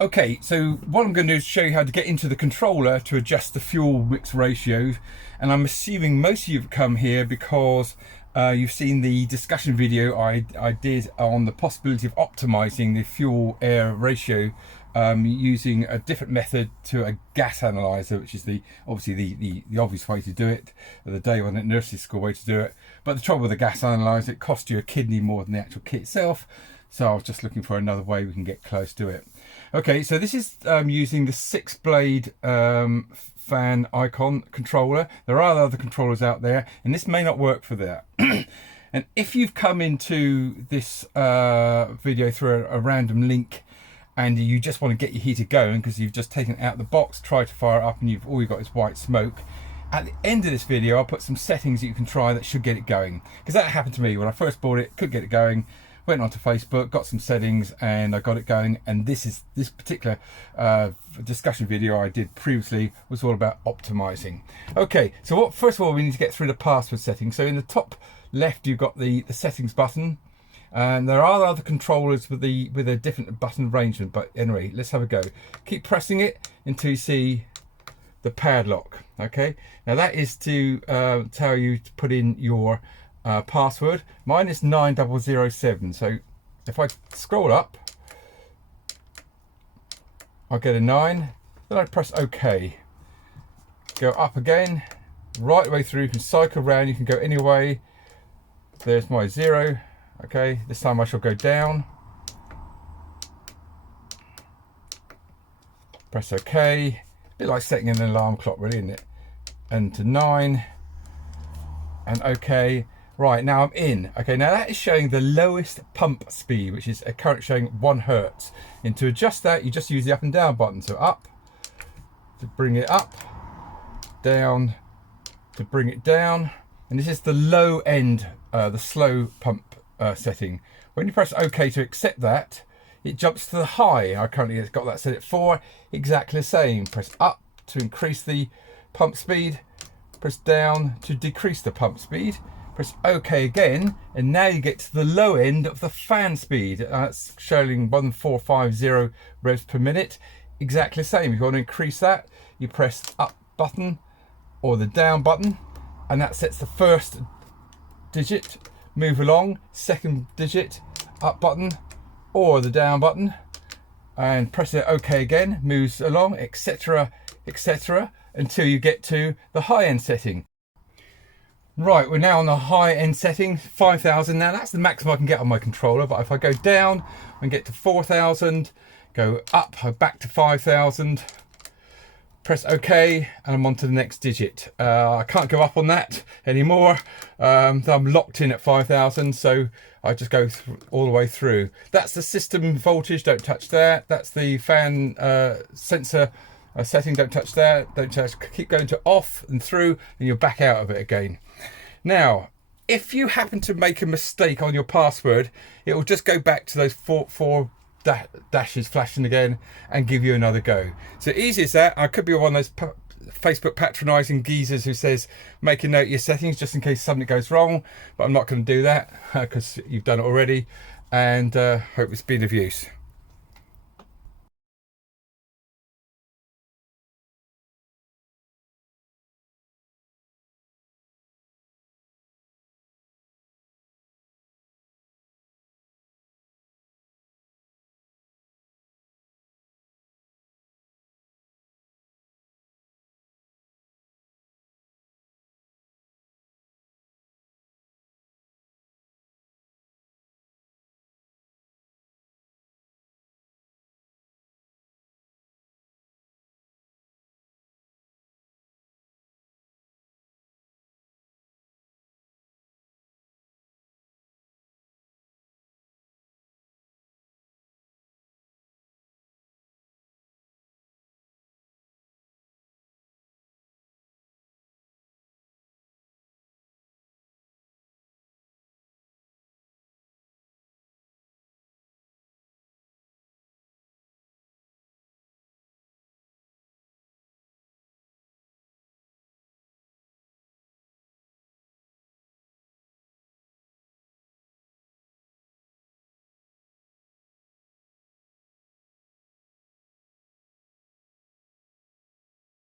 Okay, so what I'm going to do is show you how to get into the controller to adjust the fuel mix ratio. And I'm assuming most of you have come here because you've seen the discussion video I did on the possibility of optimizing the fuel air ratio using a different method to a gas analyzer, which is obviously the obvious way to do it, the day one at nursery school way to do it. But the trouble with the gas analyzer, it costs you a kidney more than the actual kit itself. So I was just looking for another way we can get close to it. Okay, so this is using the 6-blade fan icon controller. There are other controllers out there, and this may not work for that. And if you've come into this video through a random link and you just want to get your heater going because you've just taken it out of the box, tried to fire it up, and all you've got is white smoke, at the end of this video I'll put some settings that you can try that should get it going, because that happened to me when I first bought it. Couldn't get it going. Went onto Facebook, got some settings, and I got it going. And this particular discussion video I did previously was all about optimizing. Okay, so first of all, we need to get through the password settings. So in the top left, you've got the settings button, and there are other controllers with a different button arrangement. But anyway, let's have a go. Keep pressing it until you see the padlock. Okay, now that is to tell you to put in your password. Mine is 9007. So if I scroll up, I'll get a 9. Then I press OK. Go up again, right the way through. You can cycle around. You can go any way. There's my 0. Okay, this time I shall go down. Press OK. A bit like setting an alarm clock, really, isn't it? And to 9. And OK. Right, now I'm in. Okay, now that is showing the lowest pump speed, which is currently showing 1 hertz. And to adjust that, you just use the up and down button. So up to bring it up, down to bring it down. And this is the low end, the slow pump setting. When you press OK to accept that, it jumps to the high. I currently have got that set at 4, exactly the same. Press up to increase the pump speed, press down to decrease the pump speed. Press OK again, and now you get to the low end of the fan speed. That's showing 1450 revs per minute. Exactly the same. If you want to increase that, you press up button or the down button, and that sets the first digit. Move along, second digit, up button or the down button, and press it OK again, moves along, etc., etc., until you get to the high end setting. Right, we're now on the high end setting, 5,000. Now that's the maximum I can get on my controller, but if I go down and get to 4,000, go up, back to 5,000, press OK, and I'm on to the next digit. I can't go up on that anymore. I'm locked in at 5,000, so I just go all the way through. That's the system voltage, don't touch that. That's the fan sensor setting, don't touch that. Don't touch, keep going to off and through, and you're back out of it again. Now, if you happen to make a mistake on your password, it will just go back to those four dashes flashing again and give you another go. So easy as that. I could be one of those Facebook patronizing geezers who says make a note of your settings just in case something goes wrong, but I'm not going to do that because you've done it already, and hope it's been of use.